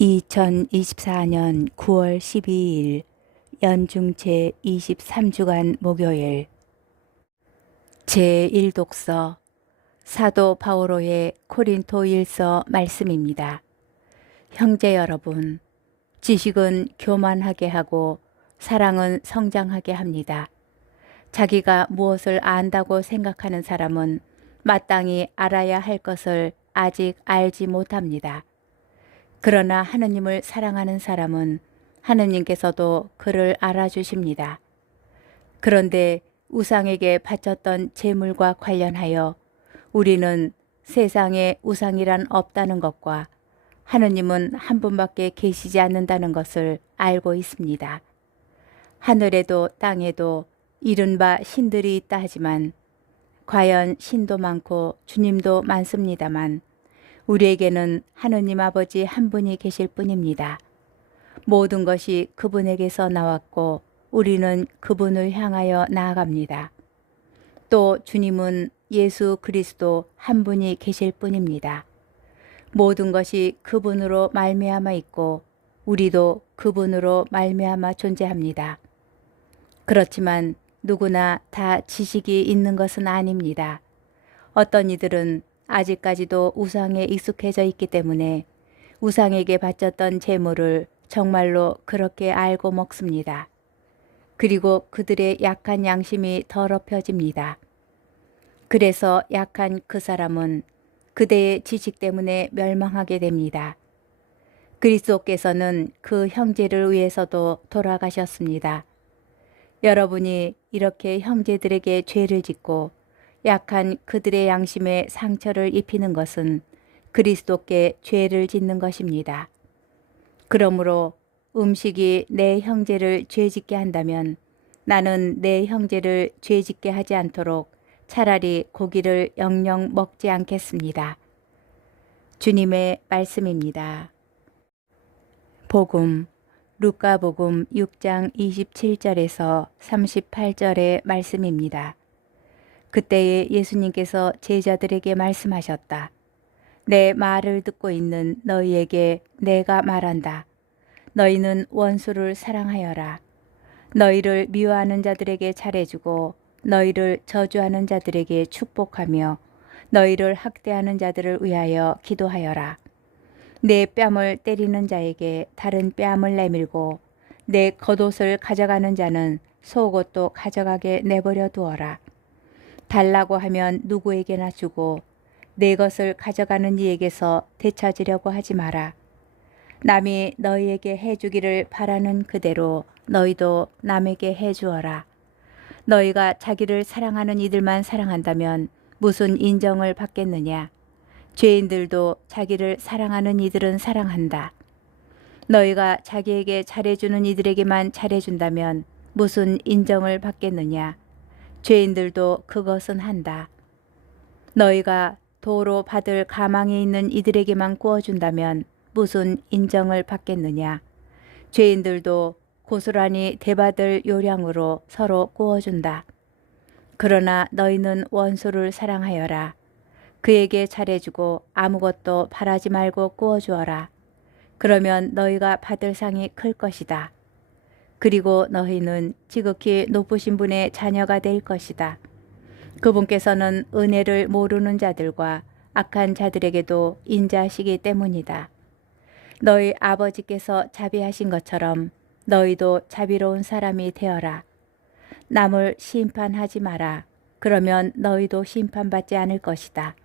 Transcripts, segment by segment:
2024년 9월 12일 연중 제23주간 목요일 제1독서 사도 바오로의 코린토일서 말씀입니다. 형제 여러분, 지식은 교만하게 하고 사랑은 성장하게 합니다. 자기가 무엇을 안다고 생각하는 사람은 마땅히 알아야 할 것을 아직 알지 못합니다. 그러나 하느님을 사랑하는 사람은 하느님께서도 그를 알아주십니다. 그런데 우상에게 바쳤던 제물과 관련하여 우리는 세상에 우상이란 없다는 것과 하느님은 한 분밖에 계시지 않는다는 것을 알고 있습니다. 하늘에도 땅에도 이른바 신들이 있다 하지만 과연 신도 많고 주님도 많습니다만 우리에게는 하느님 아버지 한 분이 계실 뿐입니다. 모든 것이 그분에게서 나왔고 우리는 그분을 향하여 나아갑니다. 또 주님은 예수 그리스도 한 분이 계실 뿐입니다. 모든 것이 그분으로 말미암아 있고 우리도 그분으로 말미암아 존재합니다. 그렇지만 누구나 다 지식이 있는 것은 아닙니다. 어떤 이들은 아직까지도 우상에 익숙해져 있기 때문에 우상에게 바쳤던 제물을 정말로 그렇게 알고 먹습니다. 그리고 그들의 약한 양심이 더럽혀집니다. 그래서 약한 그 사람은 그대의 지식 때문에 멸망하게 됩니다. 그리스도께서는 그 형제를 위해서도 돌아가셨습니다. 여러분이 이렇게 형제들에게 죄를 짓고 약한 그들의 양심에 상처를 입히는 것은 그리스도께 죄를 짓는 것입니다. 그러므로 음식이 내 형제를 죄짓게 한다면 나는 내 형제를 죄짓게 하지 않도록 차라리 고기를 영영 먹지 않겠습니다. 주님의 말씀입니다. 복음 루카복음 6장 27절에서 38절의 말씀입니다. 그때에 예수님께서 제자들에게 말씀하셨다. 내 말을 듣고 있는 너희에게 내가 말한다. 너희는 원수를 사랑하여라. 너희를 미워하는 자들에게 잘해주고 너희를 저주하는 자들에게 축복하며 너희를 학대하는 자들을 위하여 기도하여라. 내 뺨을 때리는 자에게 다른 뺨을 내밀고 내 겉옷을 가져가는 자는 속옷도 가져가게 내버려 두어라. 달라고 하면 누구에게나 주고 내 것을 가져가는 이에게서 되찾으려고 하지 마라. 남이 너희에게 해주기를 바라는 그대로 너희도 남에게 해주어라. 너희가 자기를 사랑하는 이들만 사랑한다면 무슨 인정을 받겠느냐? 죄인들도 자기를 사랑하는 이들은 사랑한다. 너희가 자기에게 잘해주는 이들에게만 잘해준다면 무슨 인정을 받겠느냐? 죄인들도 그것은 한다. 너희가 도로 받을 가망에 있는 이들에게만 구워준다면 무슨 인정을 받겠느냐? 죄인들도 고스란히 대받을 요량으로 서로 구워준다. 그러나 너희는 원수를 사랑하여라. 그에게 잘해주고 아무것도 바라지 말고 구워주어라. 그러면 너희가 받을 상이 클 것이다. 그리고 너희는 지극히 높으신 분의 자녀가 될 것이다. 그분께서는 은혜를 모르는 자들과 악한 자들에게도 인자하시기 때문이다. 너희 아버지께서 자비하신 것처럼 너희도 자비로운 사람이 되어라. 남을 심판하지 마라. 그러면 너희도 심판받지 않을 것이다.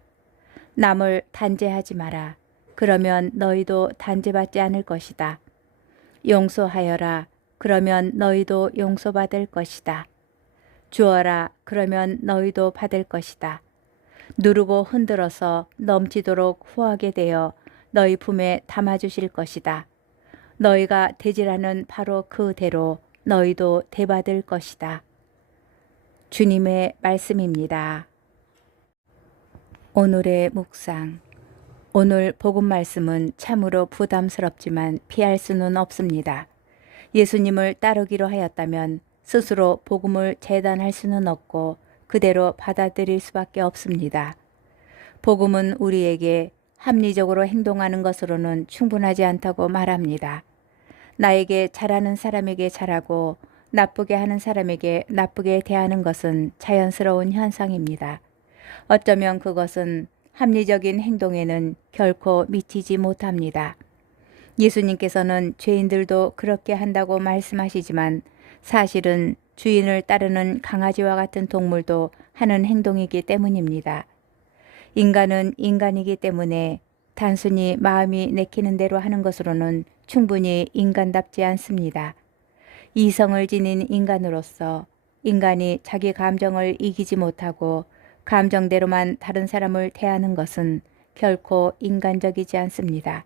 남을 단죄하지 마라. 그러면 너희도 단죄받지 않을 것이다. 용서하여라. 그러면 너희도 용서받을 것이다. 주어라. 그러면 너희도 받을 것이다. 누르고 흔들어서 넘치도록 후하게 되어 너희 품에 담아주실 것이다. 너희가 대질하는 바로 그대로 너희도 대받을 것이다. 주님의 말씀입니다. 오늘의 묵상. 오늘 복음 말씀은 참으로 부담스럽지만 피할 수는 없습니다. 예수님을 따르기로 하였다면 스스로 복음을 재단할 수는 없고 그대로 받아들일 수밖에 없습니다. 복음은 우리에게 합리적으로 행동하는 것으로는 충분하지 않다고 말합니다. 나에게 잘하는 사람에게 잘하고 나쁘게 하는 사람에게 나쁘게 대하는 것은 자연스러운 현상입니다. 어쩌면 그것은 합리적인 행동에는 결코 미치지 못합니다. 예수님께서는 죄인들도 그렇게 한다고 말씀하시지만 사실은 주인을 따르는 강아지와 같은 동물도 하는 행동이기 때문입니다. 인간은 인간이기 때문에 단순히 마음이 내키는 대로 하는 것으로는 충분히 인간답지 않습니다. 이성을 지닌 인간으로서 인간이 자기 감정을 이기지 못하고 감정대로만 다른 사람을 대하는 것은 결코 인간적이지 않습니다.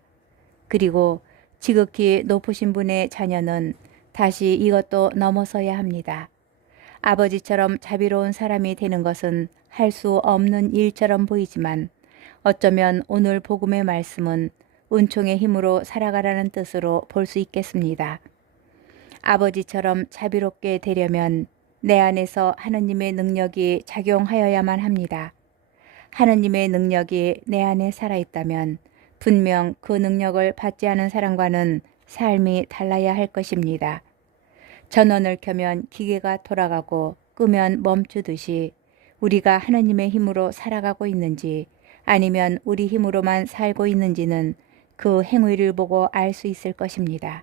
그리고 지극히 높으신 분의 자녀는 다시 이것도 넘어서야 합니다. 아버지처럼 자비로운 사람이 되는 것은 할 수 없는 일처럼 보이지만 어쩌면 오늘 복음의 말씀은 은총의 힘으로 살아가라는 뜻으로 볼 수 있겠습니다. 아버지처럼 자비롭게 되려면 내 안에서 하느님의 능력이 작용하여야만 합니다. 하느님의 능력이 내 안에 살아있다면 분명 그 능력을 받지 않은 사람과는 삶이 달라야 할 것입니다. 전원을 켜면 기계가 돌아가고 끄면 멈추듯이 우리가 하느님의 힘으로 살아가고 있는지 아니면 우리 힘으로만 살고 있는지는 그 행위를 보고 알 수 있을 것입니다.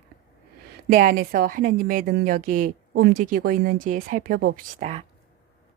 내 안에서 하느님의 능력이 움직이고 있는지 살펴봅시다.